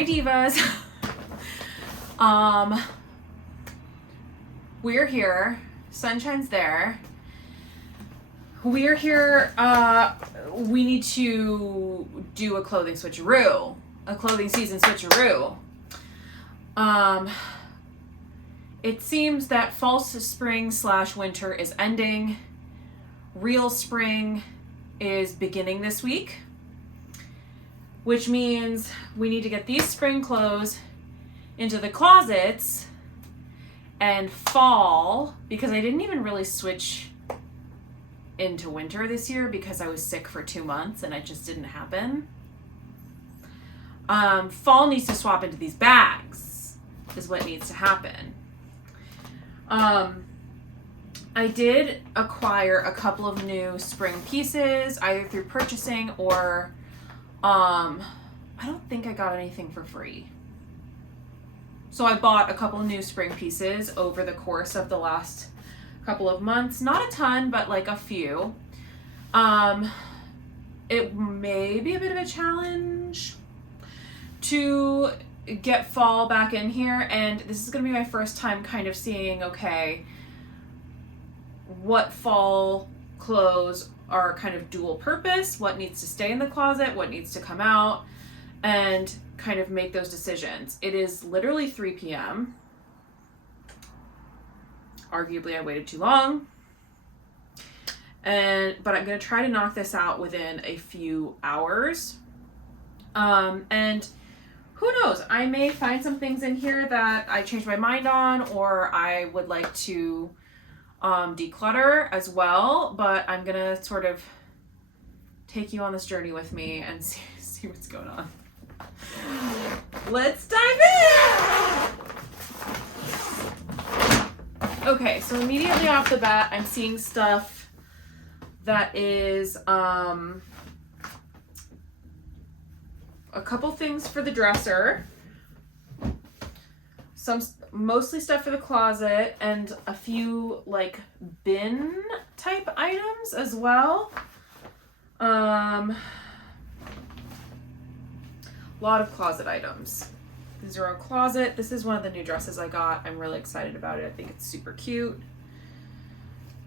Hi divas. We're here. Sunshine's there. We're here. We need to do a clothing switcheroo. A clothing season switcheroo. It seems that false spring / winter is ending. Real spring is beginning this week, which means we need to get these spring clothes into the closets, and fall, because I didn't even really switch into winter this year because I was sick for 2 months and it just didn't happen. Fall needs to swap into these bags is what needs to happen. I did acquire a couple of new spring pieces, either through purchasing or I don't think I got anything for free. So I bought a couple new spring pieces over the course of the last couple of months. Not a ton, but like a few. It may be a bit of a challenge to get fall back in here, and this is going to be my first time kind of seeing, okay, what fall clothes are kind of dual purpose, what needs to stay in the closet, what needs to come out, and kind of make those decisions. It is literally 3 p.m. Arguably I waited too long. But I'm going to try to knock this out within a few hours. And who knows, I may find some things in here that I changed my mind on, or I would like to declutter as well, but I'm going to sort of take you on this journey with me and see what's going on. Let's dive in! Okay, so immediately off the bat, I'm seeing stuff that is a couple things for the dresser, mostly stuff for the closet, and a few like bin type items as well. Lot of closet items. Zero closet. This is one of the new dresses I got. I'm really excited about it. I think it's super cute.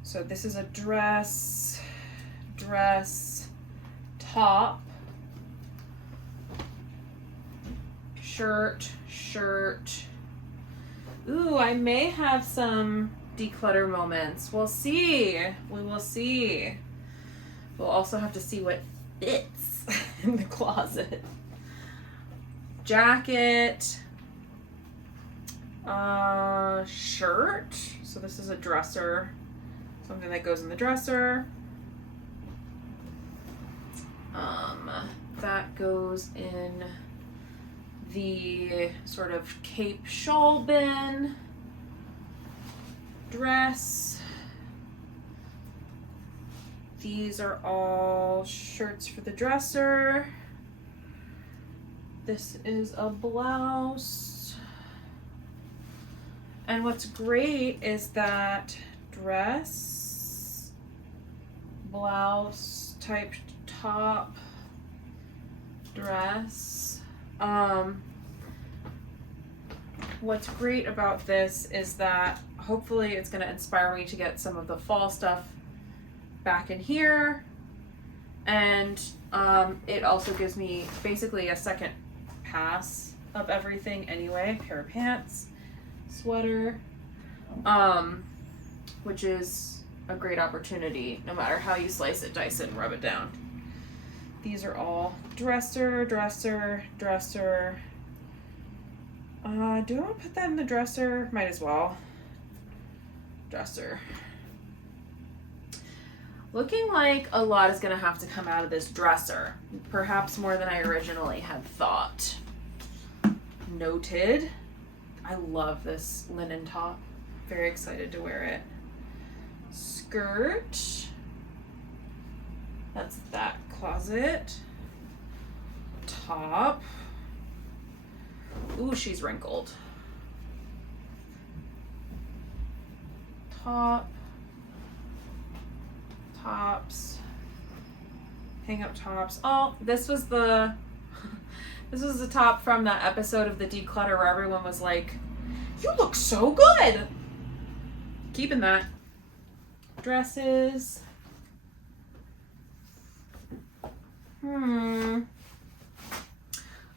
So this is a dress, top, shirt. Ooh, I may have some declutter moments. We'll see. We will see. We'll also have to see what fits in the closet. Jacket, shirt. So this is a dresser, something that goes in the dresser. That goes in the sort of cape shawl bin. Dress. These are all shirts for the dresser. This is a blouse. And what's great is that dress, blouse type top, dress. What's great about this is that hopefully it's going to inspire me to get some of the fall stuff back in here. And it also gives me basically a second pass of everything anyway. Pair of pants, sweater, which is a great opportunity no matter how you slice it, dice it, and rub it down. These are all dresser. Do I want to put that in the dresser? Might as well. Dresser. Looking like a lot is going to have to come out of this dresser. Perhaps more than I originally had thought. Noted. I love this linen top. Very excited to wear it. Skirt. That's that closet. Top. Ooh, she's wrinkled. Top. Tops. Hang up tops. Oh, this was the This is the top from that episode of the Declutter where everyone was like, you look so good. Keeping that. Dresses. Ooh,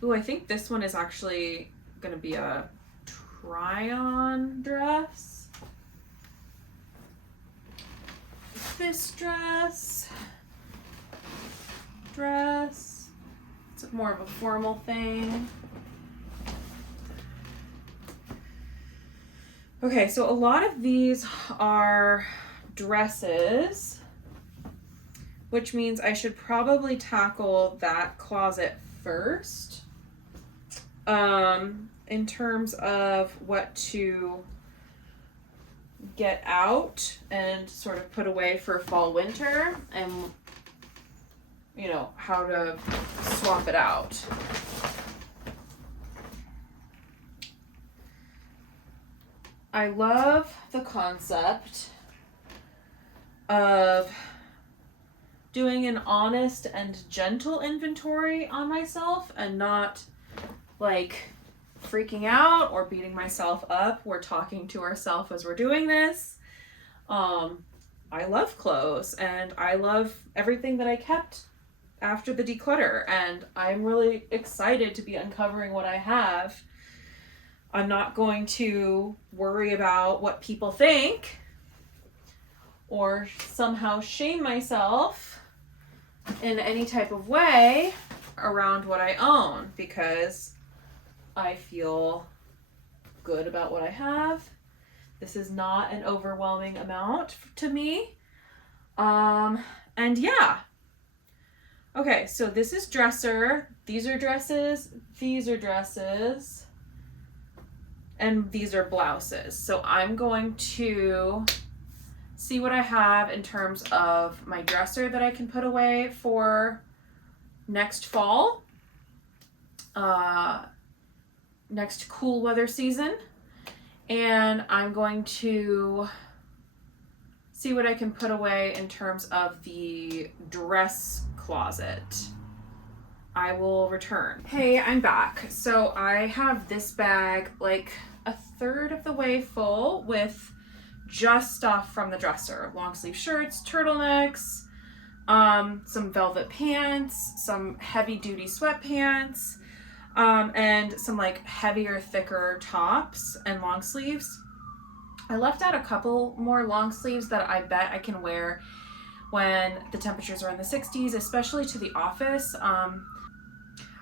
I think this one is actually going to be a try-on dress. This dress. It's more of a formal thing. Okay, so a lot of these are dresses, which means I should probably tackle that closet first. In terms of what to get out and sort of put away for fall winter, and you know, how to swap it out. I love the concept of doing an honest and gentle inventory on myself and not like freaking out or beating myself up. We're talking to ourselves as we're doing this. I love clothes and I love everything that I kept after the declutter, and I'm really excited to be uncovering what I have. I'm not going to worry about what people think or somehow shame myself in any type of way around what I own, because I feel good about what I have. This is not an overwhelming amount to me. And yeah. Okay, so this is dresser. These are dresses. These are dresses. And these are blouses. So I'm going to see what I have in terms of my dresser that I can put away for next fall, next cool weather season. And I'm going to see what I can put away in terms of the dress closet. I will return. Hey, I'm back. So I have this bag like a third of the way full with just stuff from the dresser. Long sleeve shirts, turtlenecks, some velvet pants, some heavy duty sweatpants, and some like heavier, thicker tops and long sleeves. I left out a couple more long sleeves that I bet I can wear when the temperatures are in the 60s, especially to the office.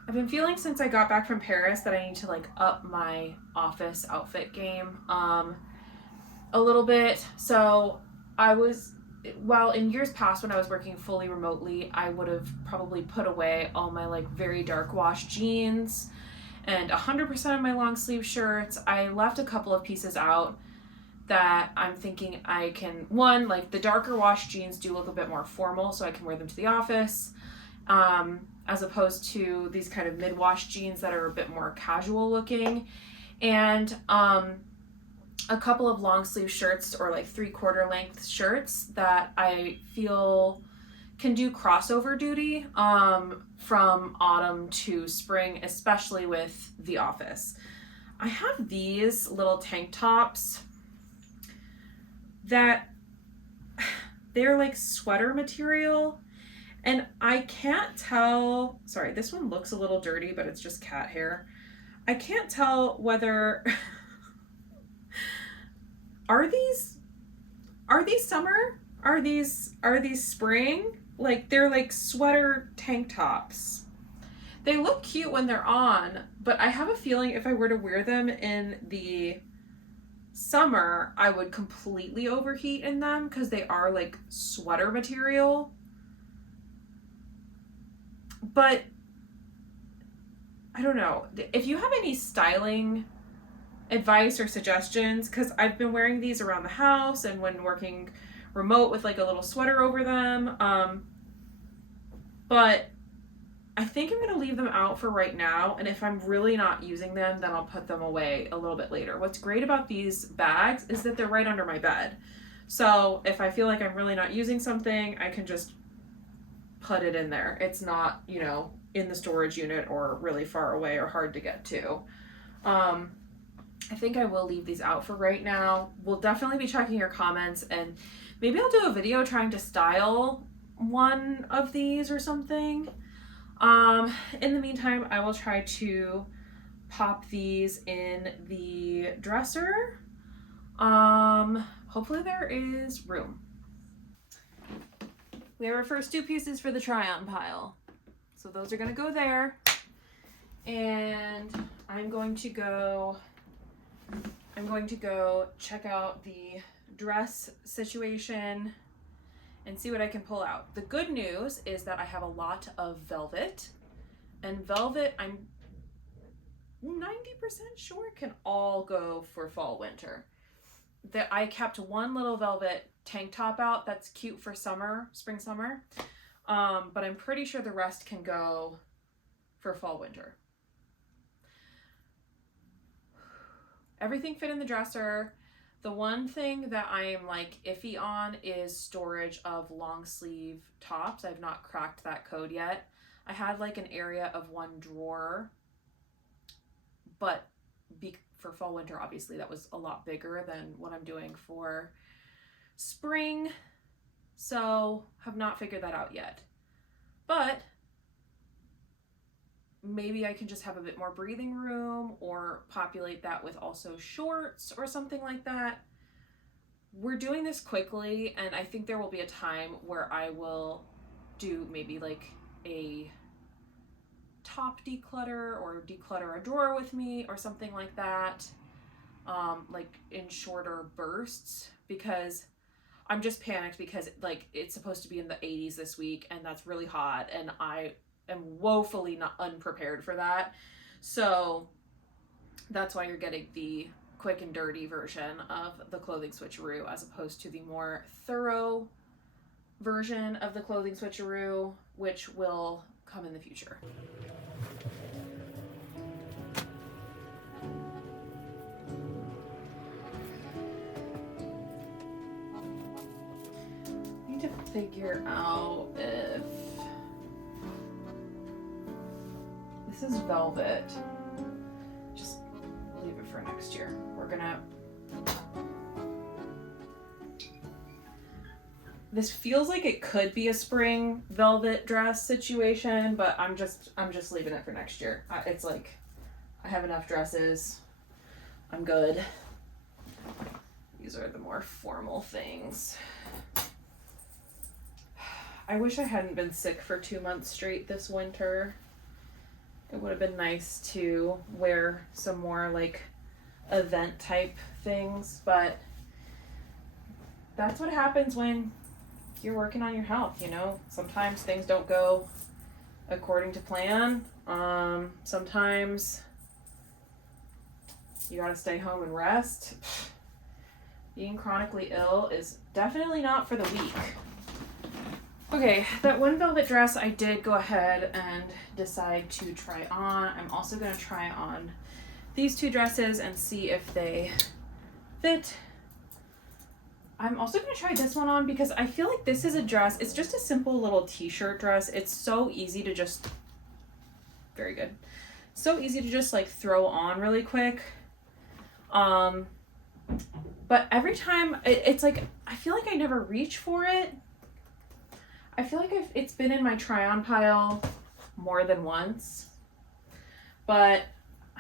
I've been feeling since I got back from Paris that I need to like up my office outfit game a little bit. So while in years past when I was working fully remotely, I would have probably put away all my like very dark wash jeans and 100% of my long sleeve shirts. I left a couple of pieces out that I'm thinking I can, one, like the darker wash jeans do look a bit more formal, so I can wear them to the office, as opposed to these kind of mid-wash jeans that are a bit more casual looking. And a couple of long sleeve shirts or like 3/4 length shirts that I feel can do crossover duty from autumn to spring, especially with the office. I have these little tank tops that they're like sweater material, and I can't tell, sorry, this one looks a little dirty, but it's just cat hair. I can't tell whether are these summer? Are these spring? Like they're like sweater tank tops. They look cute when they're on, but I have a feeling if I were to wear them in the summer, I would completely overheat in them because they are like sweater material. But I don't know. If you have any styling advice or suggestions, because I've been wearing these around the house and when working remote with like a little sweater over them. But I think I'm going to leave them out for right now, and if I'm really not using them, then I'll put them away a little bit later. What's great about these bags is that they're right under my bed. So if I feel like I'm really not using something, I can just put it in there. It's not, in the storage unit or really far away or hard to get to. I think I will leave these out for right now. We'll definitely be checking your comments, and maybe I'll do a video trying to style one of these or something. In the meantime, I will try to pop these in the dresser. Hopefully there is room. We have our first 2 pieces for the try-on pile. So those are gonna go there. And I'm going to go check out the dress situation and see what I can pull out. The good news is that I have a lot of velvet, and velvet I'm 90% sure can all go for fall winter. That I kept one little velvet tank top out that's cute for summer, spring summer, but I'm pretty sure the rest can go for fall winter. Everything fit in the dresser. The one thing that I am like iffy on is storage of long sleeve tops. I've not cracked that code yet. I had like an area of 1 drawer, but for fall winter, obviously that was a lot bigger than what I'm doing for spring. So have not figured that out yet, but maybe I can just have a bit more breathing room or populate that with also shorts or something like that. We're doing this quickly, and I think there will be a time where I will do maybe like a top declutter or declutter a drawer with me or something like that, like in shorter bursts, because I'm just panicked because like it's supposed to be in the 80s this week, and that's really hot, and I am woefully not unprepared for that. So that's why you're getting the quick and dirty version of the clothing switcheroo as opposed to the more thorough version of the clothing switcheroo, which will come in the future. I need to figure out if this is velvet. Just leave it for next year. We're gonna... This feels like it could be a spring velvet dress situation, but I'm just leaving it for next year. It's like, I have enough dresses. I'm good. These are the more formal things. I wish I hadn't been sick for 2 months straight this winter. It would have been nice to wear some more like event type things, but that's what happens when you're working on your health, you know? Sometimes things don't go according to plan. Sometimes you gotta stay home and rest. Being chronically ill is definitely not for the weak. Okay, that one velvet dress I did go ahead and decide to try on. I'm also going to try on these 2 dresses and see if they fit. I'm also going to try this one on because I feel like this is a dress. It's just a simple little t-shirt dress. It's so easy to just, very good. So easy to just like throw on really quick. But every time it's like, I feel like I never reach for it. I feel like it's been in my try-on pile more than once, but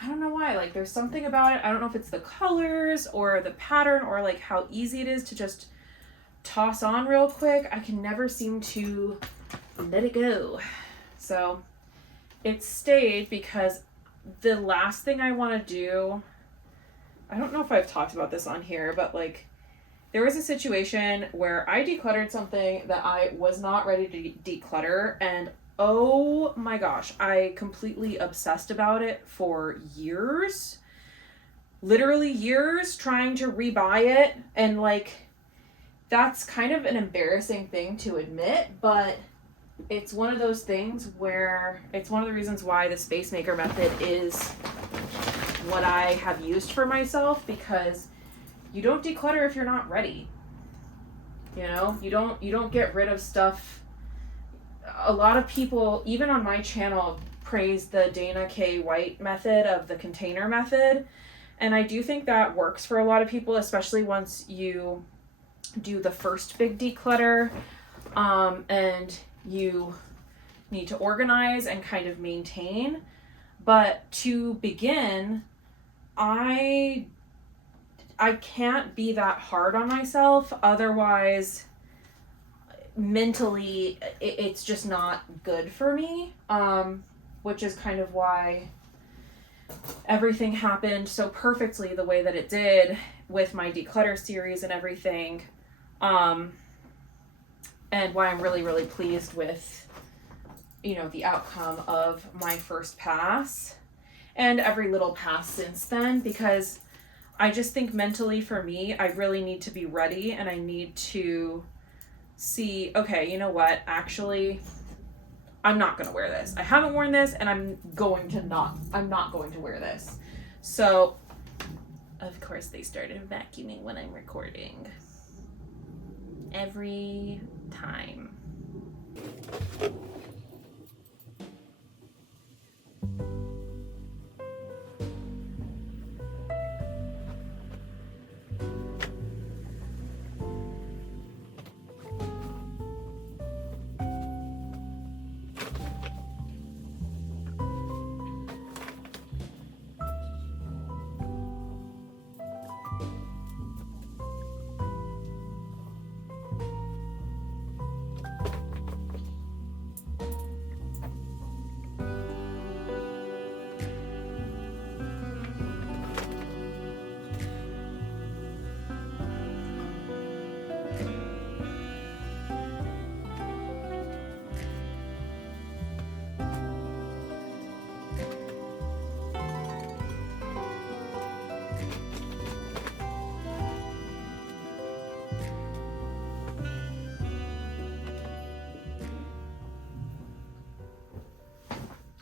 I don't know why. Like, there's something about it. I don't know if it's the colors or the pattern or like how easy it is to just toss on real quick. I can never seem to let it go. So it stayed because the last thing I want to do, I don't know if I've talked about this on here, but like, there was a situation where I decluttered something that I was not ready to declutter, and oh my gosh, I completely obsessed about it for years. Literally years, trying to rebuy it, and like, that's kind of an embarrassing thing to admit, but it's one of those things where it's one of the reasons why the space maker method is what I have used for myself, because you don't declutter if you're not ready. You know, you don't get rid of stuff a lot of people, even on my channel, praise the Dana K. White method of the container method. And I do think that works for a lot of people, especially once you do the first big declutter, and you need to organize and kind of maintain. But to begin, I can't be that hard on myself, otherwise mentally it's just not good for me, which is kind of why everything happened so perfectly the way that it did with my declutter series and everything, and why I'm really, really pleased with, you know, the outcome of my first pass and every little pass since then, because I just think mentally for me, I really need to be ready, and I need to see, okay, you know what, actually, I'm not going to wear this. I haven't worn this, and I'm not going to wear this. So, of course, they started vacuuming when I'm recording. Every time.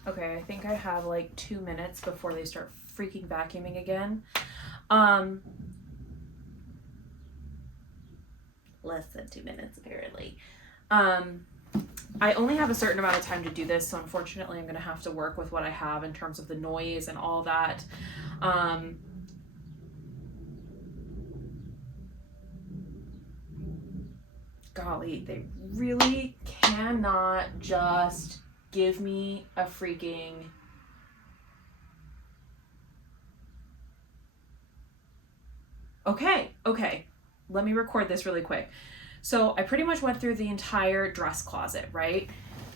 Okay, I think I have like 2 minutes before they start freaking vacuuming again. Less than 2 minutes apparently. I only have a certain amount of time to do this, so unfortunately I'm going to have to work with what I have in terms of the noise and all that. Golly, they really cannot just give me a freaking... Okay, let me record this really quick. So I pretty much went through the entire dress closet, right?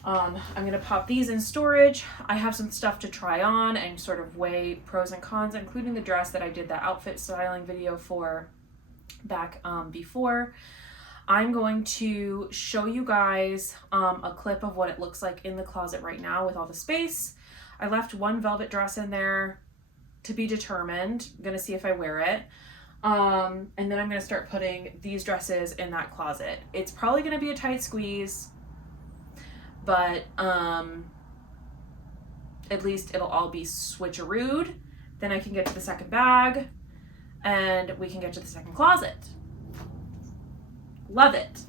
I'm gonna pop these in storage. I have some stuff to try on and sort of weigh pros and cons, including the dress that I did the outfit styling video for back before. I'm going to show you guys a clip of what it looks like in the closet right now with all the space. I left one velvet dress in there to be determined. I'm gonna see if I wear it. And then I'm gonna start putting these dresses in that closet. It's probably gonna be a tight squeeze, but at least it'll all be switcherooed. Then I can get to the second bag and we can get to the second closet. Love it.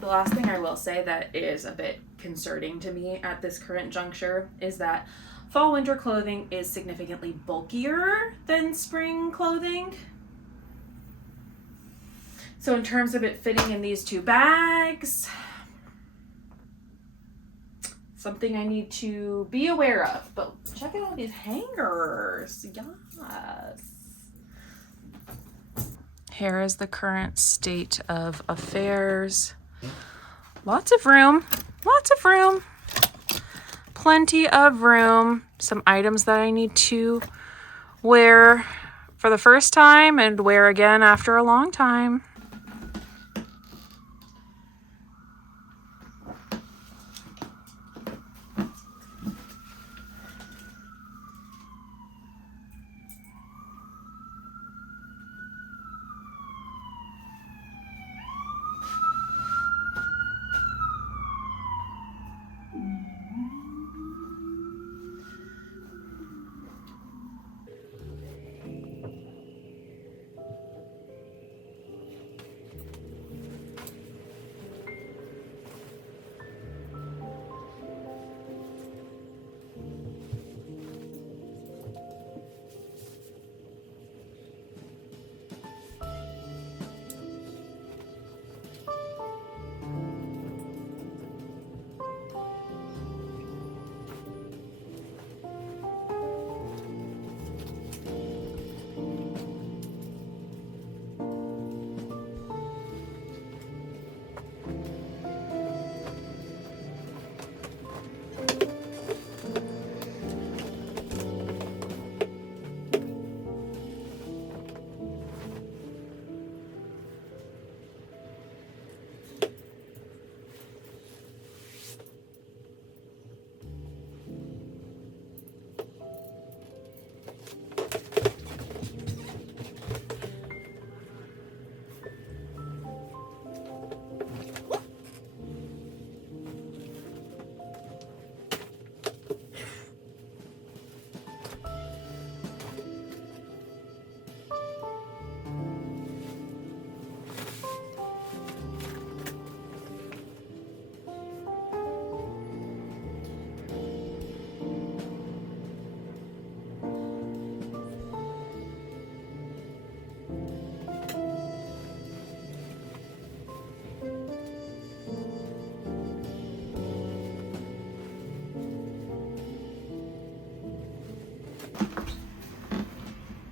The last thing I will say that is a bit concerning to me at this current juncture is that fall winter clothing is significantly bulkier than spring clothing. So in terms of it fitting in these 2 bags, something I need to be aware of. But check out all these hangers. Yes. Here is the current state of affairs. Lots of room. Lots of room. Plenty of room. Some items that I need to wear for the first time and wear again after a long time.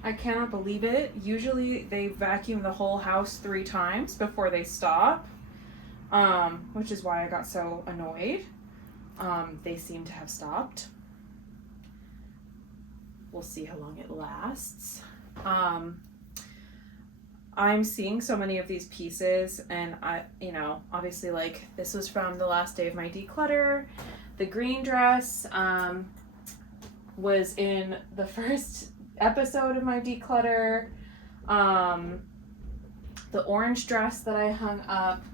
I cannot believe it. Usually they vacuum the whole house 3 times before they stop, which is why I got so annoyed. They seem to have stopped. We'll see how long it lasts. I'm seeing so many of these pieces, and obviously, like, this was from the last day of my declutter. The green dress was in the first episode of my declutter. The orange dress that I hung up,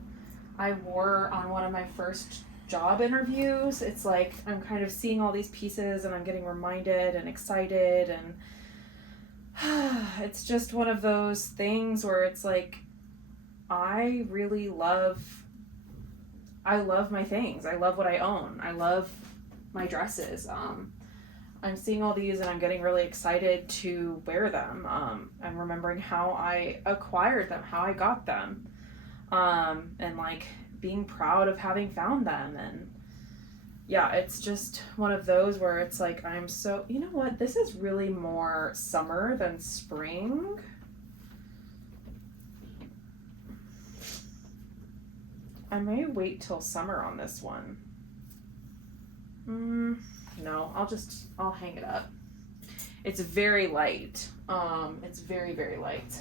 I wore on one of my first job interviews. It's like I'm kind of seeing all these pieces and I'm getting reminded and excited, and it's just one of those things where it's like I love my things. I love what I own. I love my dresses. I'm seeing all these and I'm getting really excited to wear them. I'm remembering how I acquired them, how I got them, and like being proud of having found them. And yeah, it's just one of those where it's like I'm so, you know what, this is really more summer than spring. I may wait till summer on this one. No, I'll hang it up. It's very light. It's very, very light.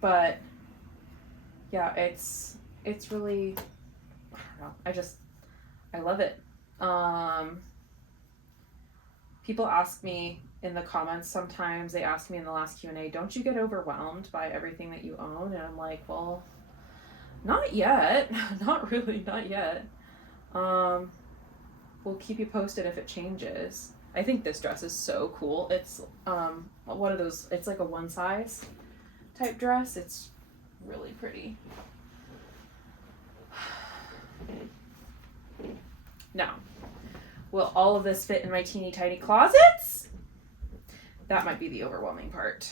But yeah, it's really, I don't know. I love it. People ask me in the comments sometimes, they asked me in the last Q&A, don't you get overwhelmed by everything that you own? And I'm like, well, not yet. Not really, not yet. We'll keep you posted if it changes. I think this dress is so cool. It's one of those, it's like a one size type dress. It's really pretty. Now, will all of this fit in my teeny tiny closets? That might be the overwhelming part.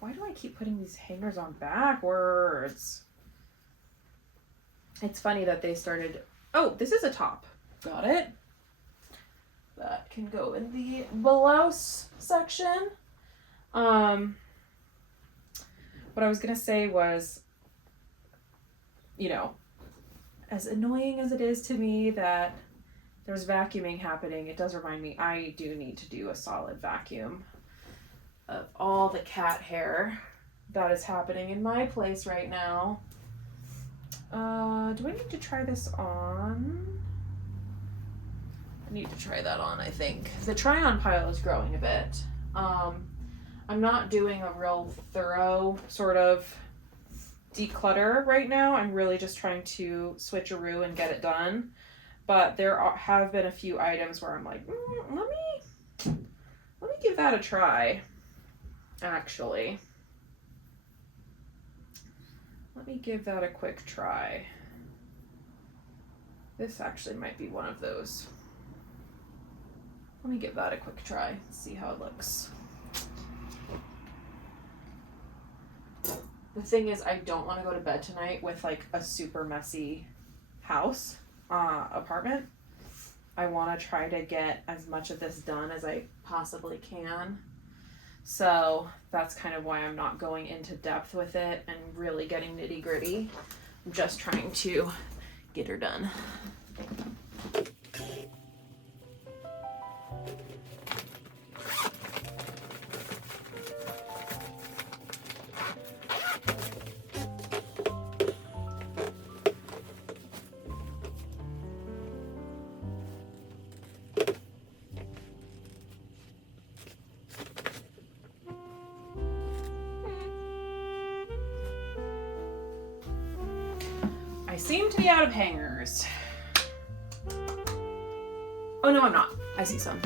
Why do I keep putting these hangers on backwards? It's funny that they started, oh, this is a top. Got it. That can go in the blouse section. What I was gonna say was, you know, as annoying as it is to me that there's vacuuming happening, it does remind me I do need to do a solid vacuum of all the cat hair that is happening in my place right now. Do I need to try this on? I need to try that on, I think. The try-on pile is growing a bit. I'm not doing a real thorough sort of declutter right now. I'm really just trying to switcheroo and get it done. But there have been a few items where I'm like, let me give that a try, actually. Let me give that a quick try. This actually might be one of those. Let me give that a quick try, see how it looks. The thing is, I don't want to go to bed tonight with like a super messy house, apartment. I want to try to get as much of this done as I possibly can. So that's kind of why I'm not going into depth with it and really getting nitty gritty. I'm just trying to get her done. I seem to be out of hangers. Oh no, I'm not. I see some.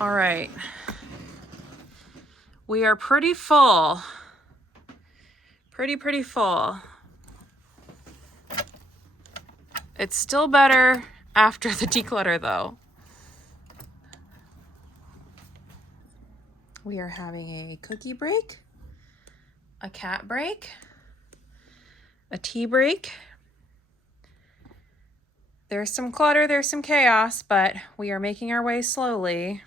All right. We are pretty full. Pretty full. It's still better after the declutter though. We are having a cookie break, a cat break, a tea break. There's some clutter, there's some chaos, but we are making our way slowly.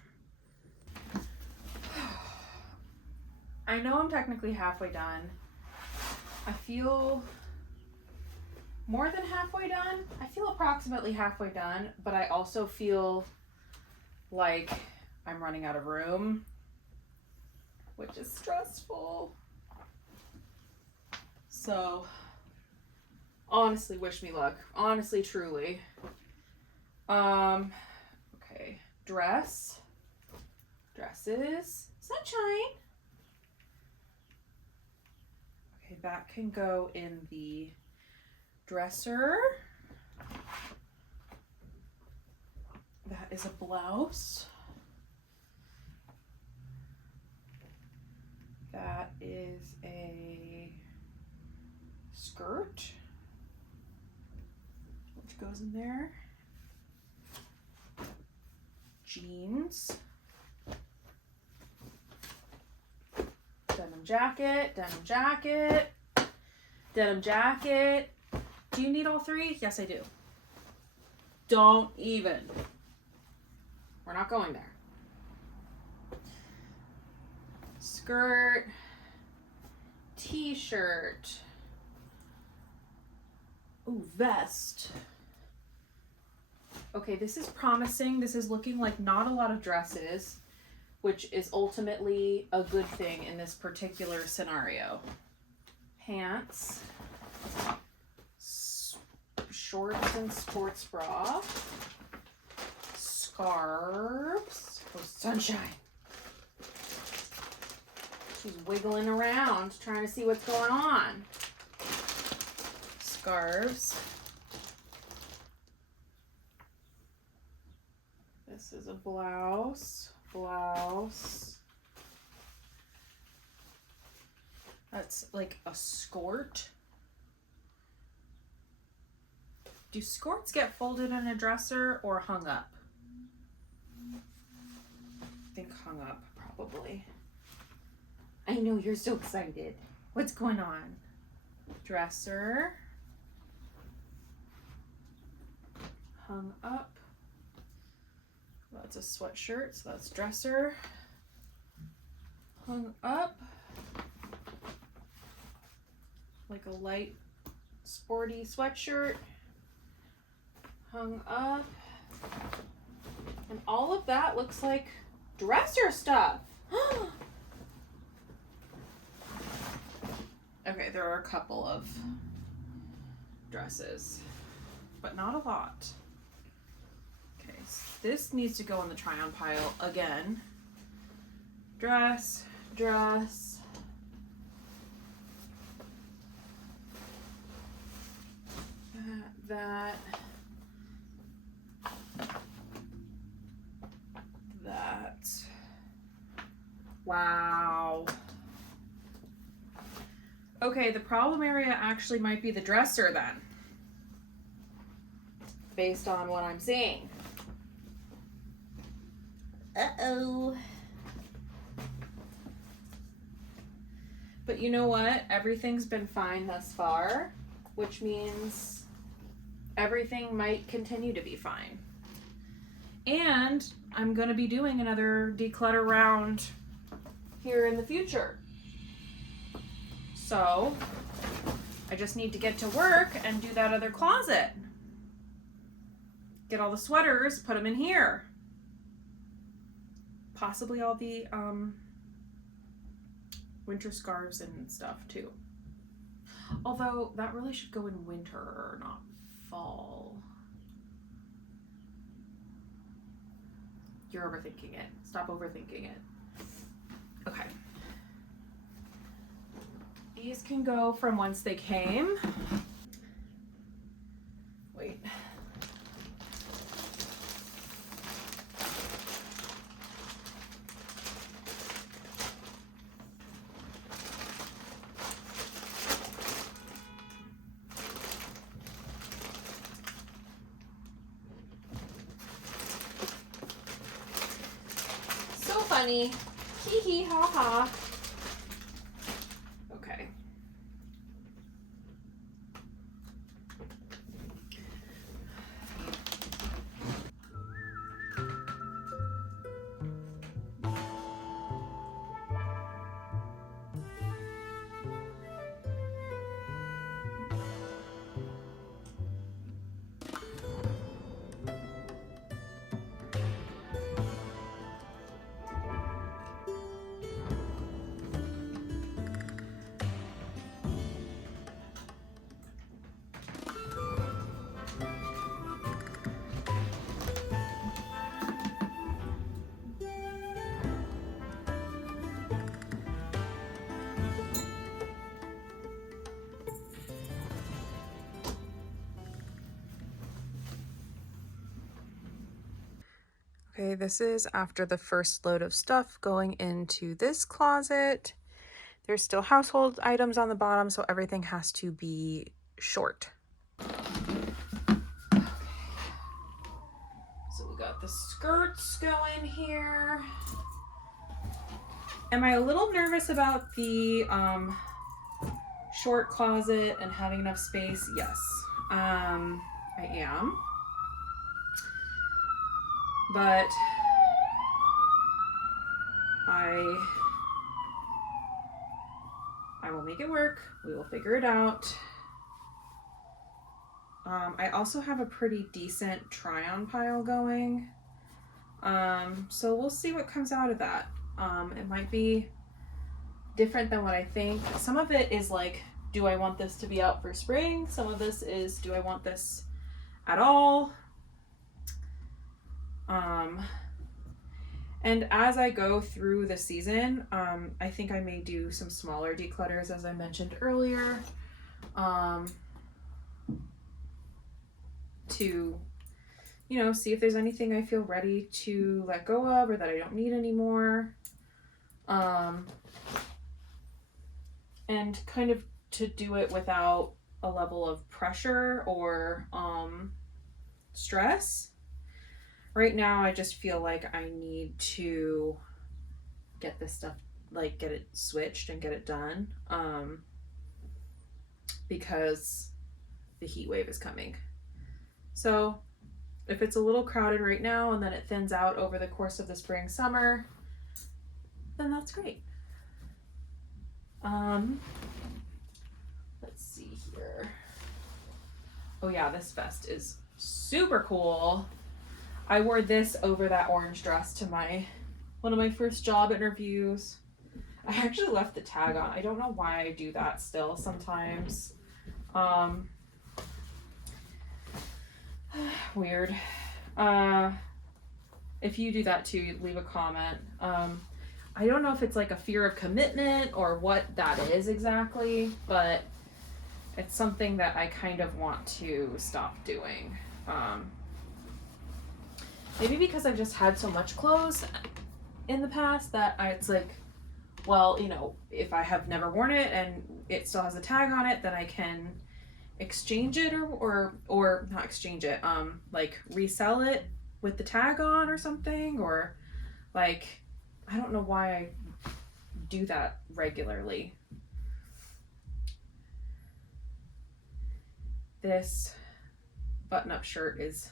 I know I'm technically halfway done. I feel more than halfway done. I feel approximately halfway done, but I also feel like I'm running out of room, which is stressful. So, honestly, wish me luck. Honestly, truly. Okay. Dresses. Sunshine. Okay, that can go in the dresser. That is a blouse. That is a skirt, which goes in there. Jeans. jacket, denim jacket, denim jacket. Do you need all three? Yes, I do. Don't even. We're not going there. Skirt, t-shirt. Ooh, vest. Okay, this is promising. This is looking like not a lot of dresses, which is ultimately a good thing in this particular scenario. Pants, shorts and sports bra, scarves. Oh, sunshine. She's wiggling around trying to see what's going on. Scarves. This is a blouse. That's like a skirt. Do skirts get folded in a dresser or hung up? I think hung up, probably. I know, you're so excited. What's going on? Dresser. Hung up. Well, that's a sweatshirt, so that's dresser. Hung up. Like a light, sporty sweatshirt. Hung up. And all of that looks like dresser stuff. Okay, there are a couple of dresses, but not a lot. Okay, so this needs to go on the try-on pile again. Dress. That. Wow. Okay, the problem area actually might be the dresser then, based on what I'm seeing. Uh-oh. But you know what? Everything's been fine thus far, which means everything might continue to be fine. And I'm going to be doing another declutter round here in the future. So I just need to get to work and do that other closet. Get all the sweaters, put them in here. Possibly all the winter scarves and stuff too. Although that really should go in winter, not fall. You're overthinking it. Stop overthinking it. Okay. These can go from whence they came. Wait. So funny. Hee hee ha ha. Okay. Okay, this is after the first load of stuff going into this closet. There's still household items on the bottom, so everything has to be short. Okay. So we got the skirts going here. Am I a little nervous about the short closet and having enough space? Yes, I am. But I will make it work. We will figure it out. I also have a pretty decent try-on pile going. So we'll see what comes out of that. It might be different than what I think. Some of it is like, do I want this to be out for spring? Some of this is, do I want this at all? And as I go through the season, I think I may do some smaller declutters, as I mentioned earlier, to, you know, see if there's anything I feel ready to let go of or that I don't need anymore. And kind of to do it without a level of pressure or stress. Right now, I just feel like I need to get this stuff, like get it switched and get it done, because the heat wave is coming. So if it's a little crowded right now and then it thins out over the course of the spring, summer, then that's great. Let's see here. Oh yeah, this vest is super cool. I wore this over that orange dress to one of my first job interviews. I actually left the tag on. I don't know why I do that still sometimes. Weird. If you do that too, leave a comment. I don't know if it's like a fear of commitment or what that is exactly, but it's something that I kind of want to stop doing. Maybe because I've just had so much clothes in the past that it's like, well, you know, if I have never worn it and it still has a tag on it, then I can exchange it or not exchange it, like resell it with the tag on or something, or like, I don't know why I do that regularly. This button-up shirt is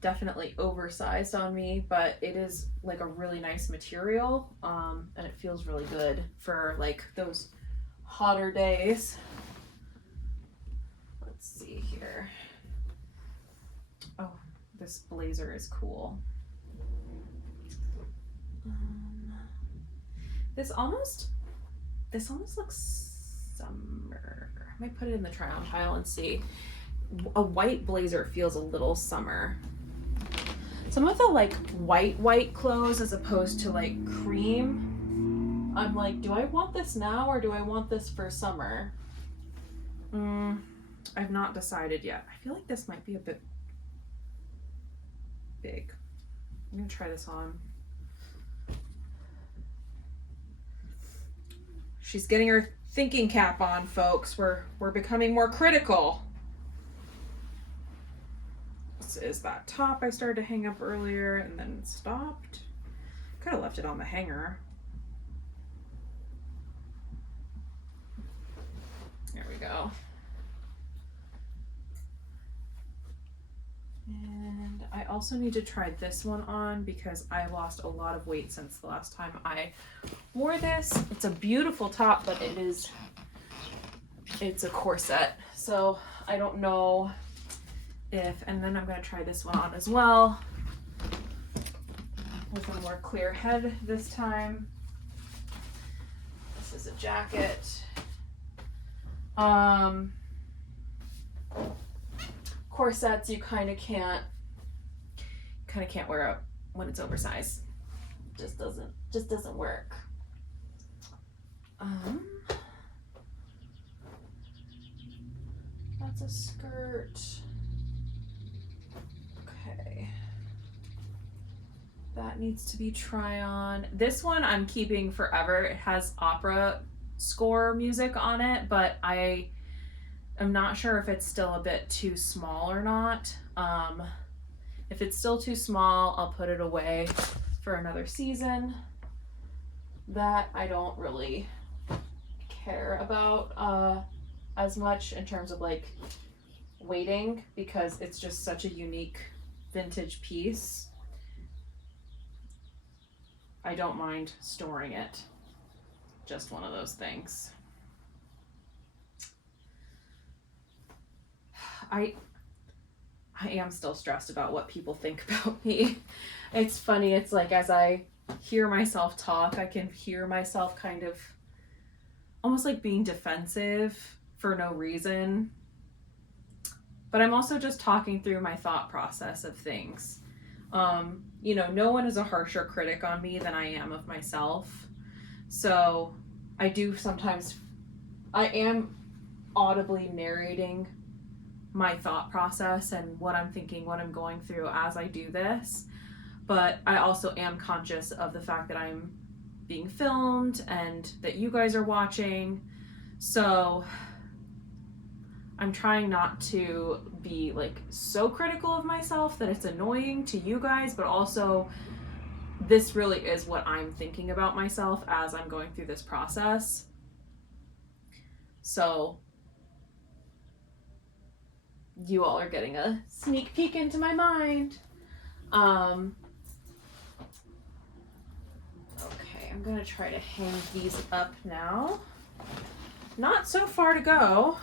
definitely oversized on me, but it is like a really nice material, and it feels really good for like those hotter days. Let's see here. Oh, this blazer is cool. This almost looks summer. I might put it in the try on pile and see. A white blazer feels a little summer. Some of the like white clothes as opposed to like cream, I'm like, do I want this now or do I want this for summer? I've not decided yet. I feel like this might be a bit big. I'm gonna try this on. She's getting her thinking cap on, folks. We're becoming more critical. This is that top I started to hang up earlier and then stopped. Could have left it on the hanger. There we go. And I also need to try this one on because I lost a lot of weight since the last time I wore this. It's a beautiful top, but it's a corset. So I don't know and then I'm gonna try this one on as well with a more clear head this time. This is a jacket. Corsets you kind of can't wear out when it's oversized. Just doesn't work. That's a skirt. Okay. That needs to be try on. This one I'm keeping forever. It has opera score music on it, but I am not sure if it's still a bit too small or not. If it's still too small, I'll put it away for another season. that I don't really care about as much in terms of like weighting, because it's just such a unique vintage piece. I don't mind storing it. Just one of those things. I am still stressed about what people think about me. It's funny, it's like as I hear myself talk, I can hear myself kind of almost like being defensive for no reason. But I'm also just talking through my thought process of things. You know, no one is a harsher critic on me than I am of myself. So I do sometimes, I am audibly narrating my thought process and what I'm thinking, what I'm going through as I do this. But I also am conscious of the fact that I'm being filmed and that you guys are watching. So I'm trying not to be like so critical of myself that it's annoying to you guys, but also this really is what I'm thinking about myself as I'm going through this process. So you all are getting a sneak peek into my mind. Okay, I'm gonna try to hang these up now. Not so far to go.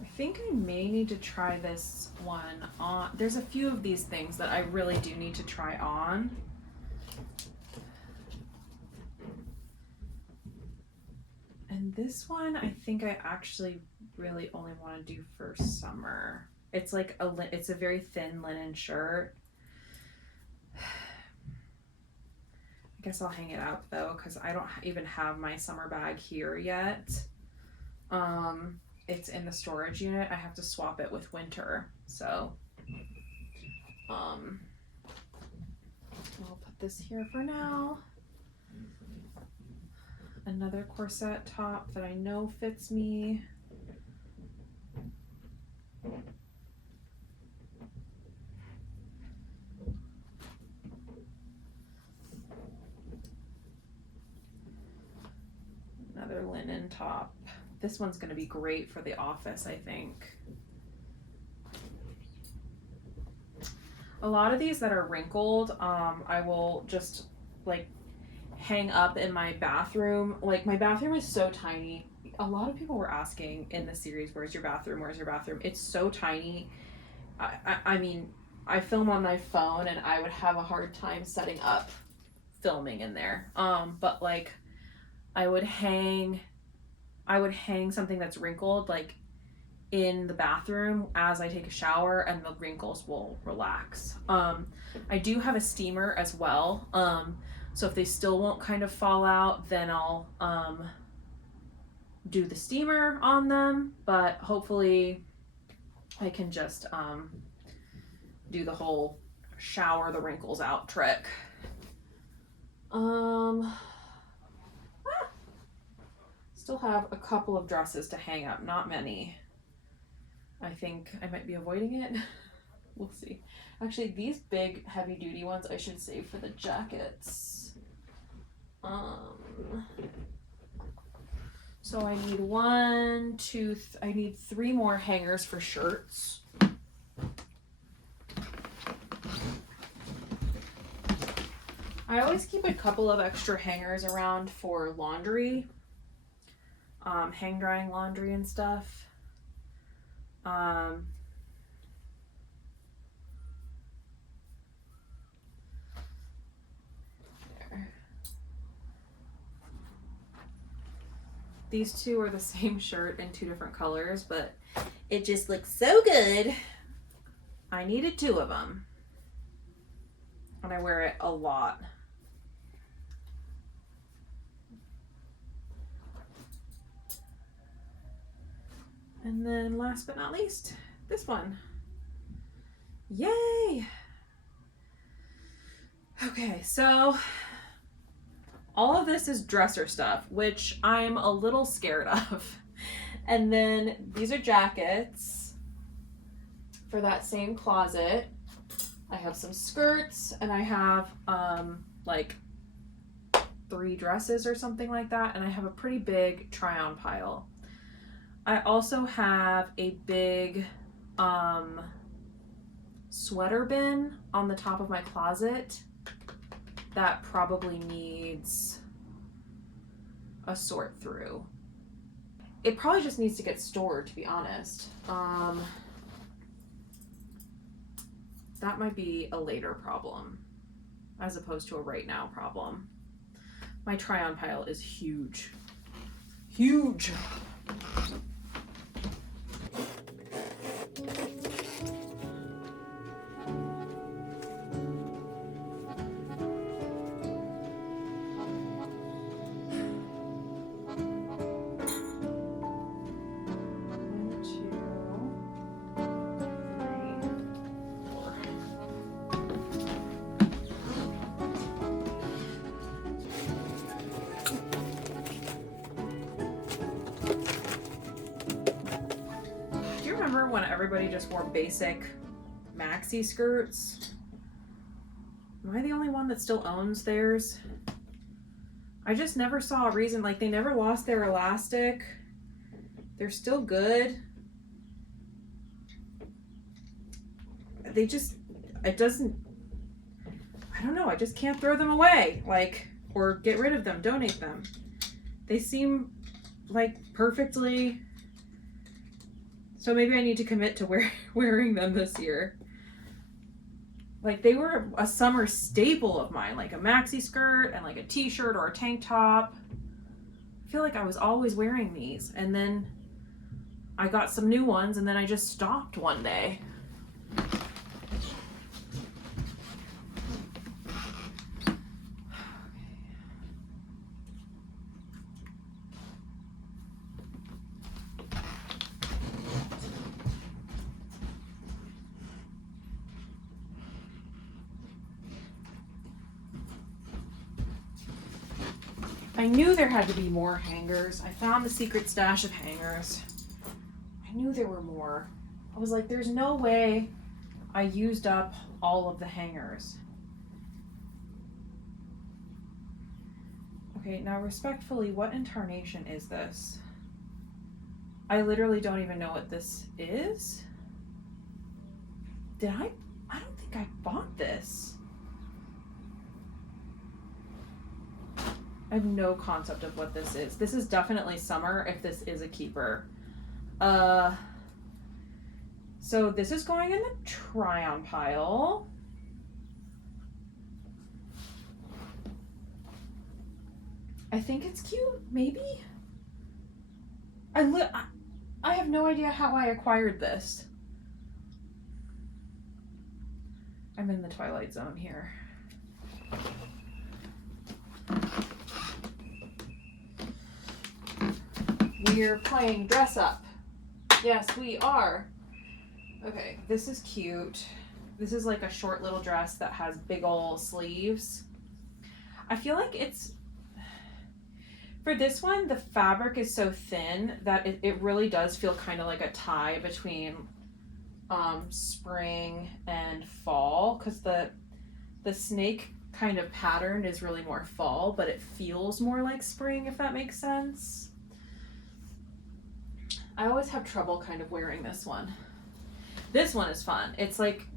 I think I may need to try this one on. There's a few of these things that I really do need to try on. And this one, I think I actually really only want to do for summer. It's like it's a very thin linen shirt. I guess I'll hang it up though, because I don't even have my summer bag here yet. It's in the storage unit. I have to swap it with winter. So, I'll put this here for now. Another corset top that I know fits me. Another linen top. This one's going to be great for the office, I think. A lot of these that are wrinkled, I will just like hang up in my bathroom. Like my bathroom is so tiny. A lot of people were asking in the series, where's your bathroom? Where's your bathroom? It's so tiny. I mean, I film on my phone and I would have a hard time setting up filming in there. But like I would hang something that's wrinkled like in the bathroom as I take a shower, and the wrinkles will relax. I do have a steamer as well. So if they still won't kind of fall out, then I'll do the steamer on them, but hopefully I can just do the whole shower the wrinkles out trick. Still have a couple of dresses to hang up, not many. I think I might be avoiding it. We'll see. Actually, these big heavy duty ones I should save for the jackets. So I need I need 3 more hangers for shirts. I always keep a couple of extra hangers around for laundry, hang drying laundry and stuff. There. These two are the same shirt in 2 different colors, but it just looks so good. I needed 2 of them, and I wear it a lot. And then last but not least, this one. Yay! Okay, so all of this is dresser stuff, which I'm a little scared of. And then these are jackets for that same closet. I have some skirts, and I have like 3 dresses or something like that, and I have a pretty big try-on pile. I also have a big sweater bin on the top of my closet that probably needs a sort through. It probably just needs to get stored, to be honest. That might be a later problem as opposed to a right now problem. My try-on pile is huge. Huge! When everybody just wore basic maxi skirts? Am I the only one that still owns theirs? I just never saw a reason. Like, they never lost their elastic. They're still good. They just, it doesn't, I don't know, I just can't throw them away, like, or get rid of them, donate them. They seem like perfectly. So maybe I need to commit to wearing them this year. Like, they were a summer staple of mine, like a maxi skirt and like a t-shirt or a tank top. I feel like I was always wearing these, and then I got some new ones, and then I just stopped one day. I knew there had to be more hangers. I found the secret stash of hangers. I knew there were more. I was like, there's no way I used up all of the hangers. Okay, now respectfully, what incarnation is this? I literally don't even know what this is. Did I don't think I bought this. I have no concept of what this is. This is definitely summer if this is a keeper. So this is going in the try-on pile. I think it's cute, maybe? I have no idea how I acquired this. I'm in the Twilight Zone here. We're playing dress up. Yes, we are. Okay, this is cute. This is like a short little dress that has big ol' sleeves. I feel like it's, for this one, the fabric is so thin that it really does feel kind of like a tie between spring and fall, because the snake kind of pattern is really more fall, but it feels more like spring, if that makes sense. I always have trouble kind of wearing this one. This one is fun. It's like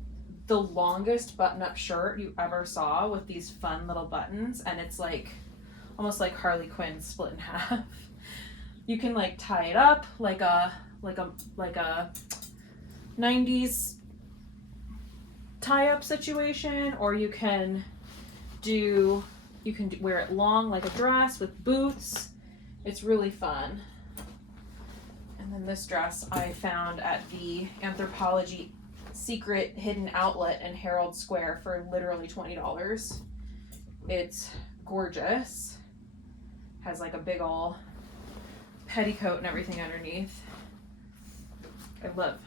the longest button-up shirt you ever saw with these fun little buttons, and it's like almost like Harley Quinn split in half. You can like tie it up like a 90s tie-up situation, or you can wear it long like a dress with boots. It's really fun. And then this dress I found at the Anthropologie secret hidden outlet in Herald Square for literally $20. It's gorgeous. Has like a big ol' petticoat and everything underneath. I love.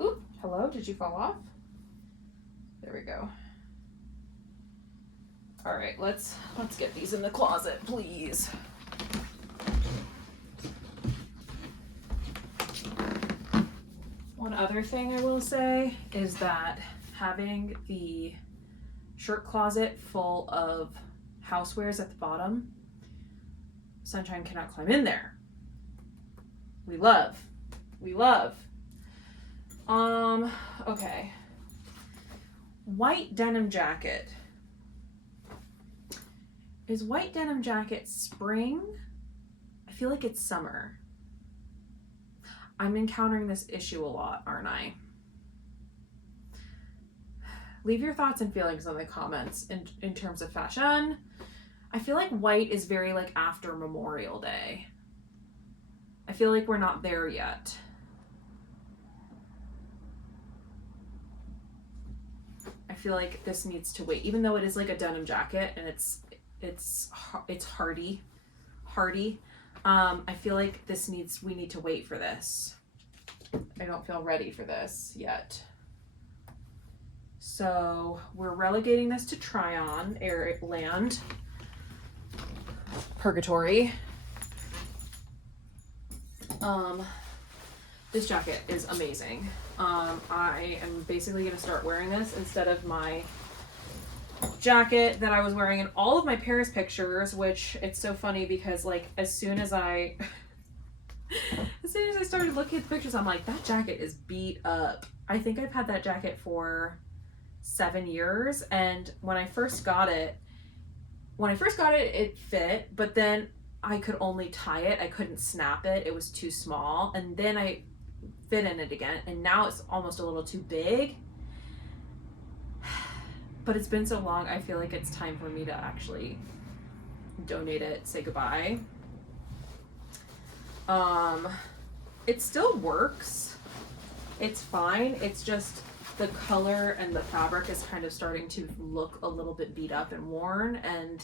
Oop, hello, did you fall off? There we go. All right, let's get these in the closet, please. One other thing I will say is that having the shirt closet full of housewares at the bottom, Sunshine cannot climb in there. We love. Okay. White denim jacket. Is white denim jacket spring? I feel like it's summer. I'm encountering this issue a lot, aren't I? Leave your thoughts and feelings in the comments in terms of fashion. I feel like white is very like after Memorial Day. I feel like we're not there yet. I feel like this needs to wait, even though it is like a denim jacket and it's hardy. I feel like we need to wait for this. I don't feel ready for this yet. So we're relegating this to try on land. Purgatory. This jacket is amazing. I am basically gonna start wearing this instead of my jacket that I was wearing in all of my Paris pictures, which it's so funny because like as soon as I started looking at the pictures, I'm like, that jacket is beat up. I think I've had that jacket for 7 years, and when I first got it, it fit, but then I could only tie it. I couldn't snap it. It was too small, and then I fit in it again, and now it's almost a little too big. But it's been so long, I feel like it's time for me to actually donate it, say goodbye. It still works. It's fine. It's just the color and the fabric is kind of starting to look a little bit beat up and worn, and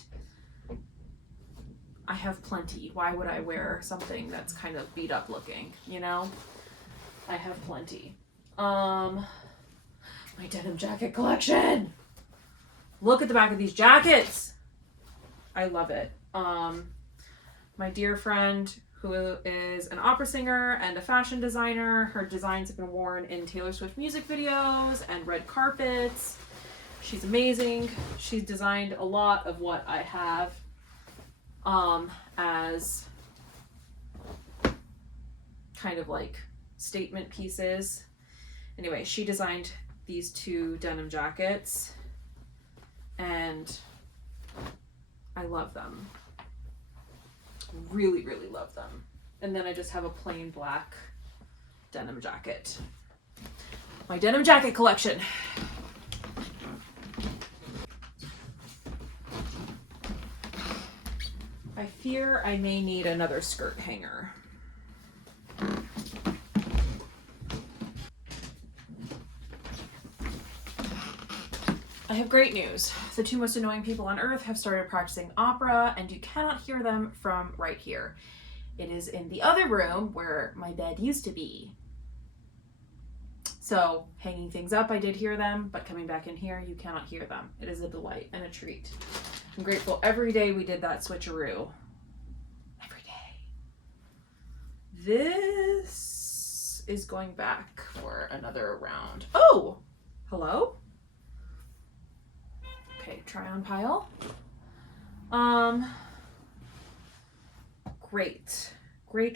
I have plenty. Why would I wear something that's kind of beat up looking, you know? I have plenty. My denim jacket collection. Look at the back of these jackets. I love it. My dear friend who is an opera singer and a fashion designer, her designs have been worn in Taylor Swift music videos and red carpets. She's amazing. She's designed a lot of what I have as kind of like statement pieces. Anyway, she designed these 2 denim jackets and I love them. Really, really love them. And then I just have a plain black denim jacket. My denim jacket collection. I fear I may need another skirt hanger. I have great news. The 2 most annoying people on earth have started practicing opera, and you cannot hear them from right here. It is in the other room where my bed used to be. So hanging things up, I did hear them, but coming back in here, you cannot hear them. It is a delight and a treat. I'm grateful every day we did that switcheroo. Every day. This is going back for another round. Oh, hello? Okay, try on pile. Great. We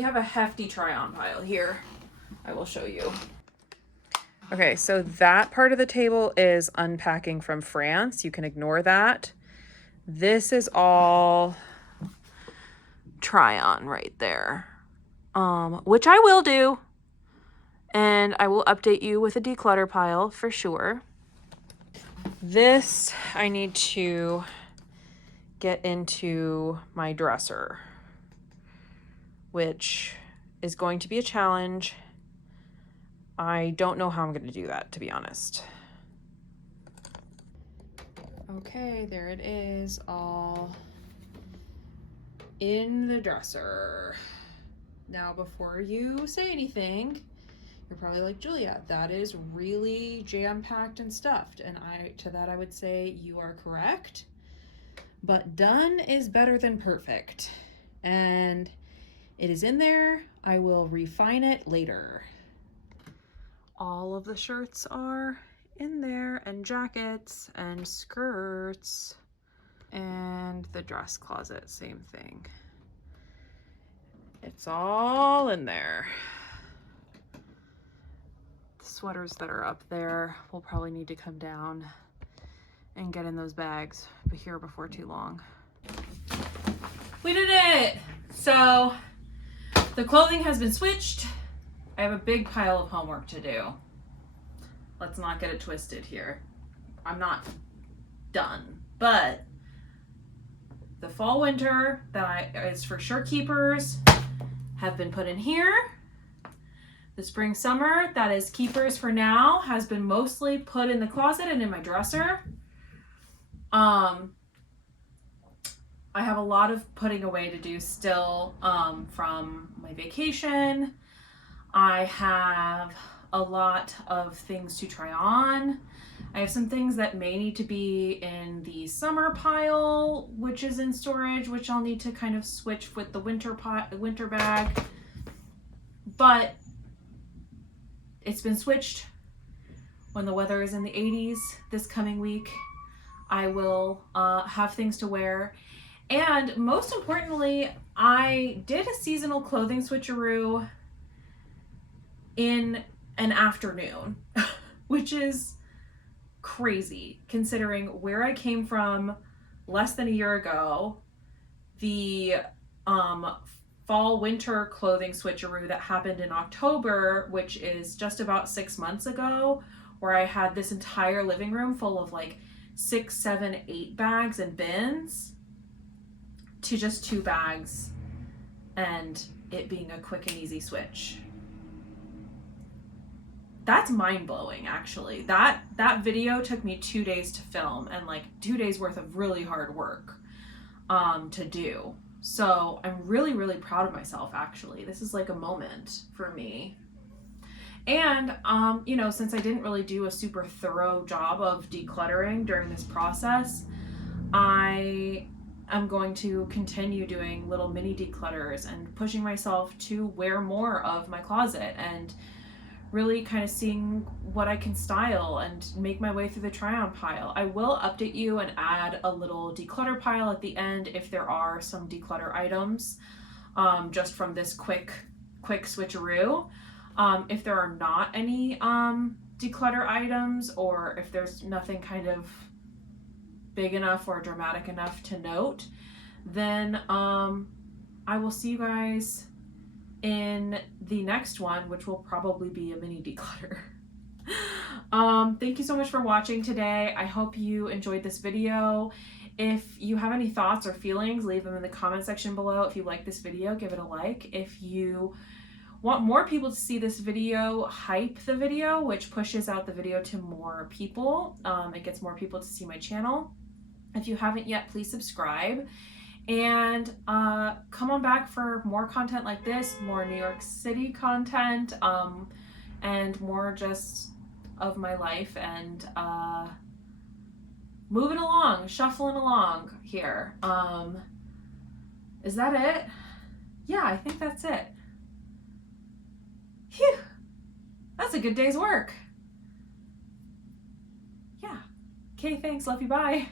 have a hefty try on pile here. I will show you. Okay, so that part of the table is unpacking from France. You can ignore that. This is all try on right there. Which I will do, and I will update you with a declutter pile for sure. This I need to get into my dresser, which is going to be a challenge. I don't know how I'm going to do that, to be honest. Okay, there it is, all in the dresser. Now, before you say anything, you're probably like, Julia, that is really jam-packed and stuffed. And to that I would say you are correct. But done is better than perfect. And it is in there. I will refine it later. All of the shirts are in there, and jackets and skirts, and the dress closet, same thing. It's all in there. The sweaters that are up there will probably need to come down and get in those bags, but here before too long. We did it! So the clothing has been switched. I have a big pile of homework to do. Let's not get it twisted here. I'm not done, but the fall winter that is for sure keepers have been put in here. The spring summer that is keepers for now has been mostly put in the closet and in my dresser. I have a lot of putting away to do still from my vacation. I have a lot of things to try on. I have some things that may need to be in the summer pile, which is in storage, which I'll need to kind of switch with the winter bag. But it's been switched. When the weather is in the 80s this coming week, I will have things to wear. And most importantly, I did a seasonal clothing switcheroo in an afternoon, which is crazy considering where I came from less than a year ago. The fall winter clothing switcheroo that happened in October, which is just about 6 months ago, where I had this entire living room full of like 6, 7, 8 bags and bins, to just 2 bags and it being a quick and easy switch. That's mind-blowing, actually. That video took me 2 days to film and like 2 days worth of really hard work to do. So I'm really, really proud of myself, actually. This is like a moment for me. And, you know, since I didn't really do a super thorough job of decluttering during this process, I'm going to continue doing little mini declutters and pushing myself to wear more of my closet and really kind of seeing what I can style and make my way through the try-on pile. I will update you and add a little declutter pile at the end if there are some declutter items just from this quick switcheroo. If there are not any declutter items, or if there's nothing kind of big enough or dramatic enough to note, then I will see you guys in the next one, which will probably be a mini declutter. Thank you so much for watching today. I hope you enjoyed this video. If you have any thoughts or feelings, leave them in the comment section below. If you like this video, give it a like. If you want more people to see this video, hype the video, which pushes out the video to more people. It gets more people to see my channel. If you haven't yet, please subscribe. And come on back for more content like this, more New York City content, and more just of my life and moving along, shuffling along here. Is that it? Yeah, I think that's it. Phew, that's a good day's work. Yeah. Okay, thanks. Love you. Bye.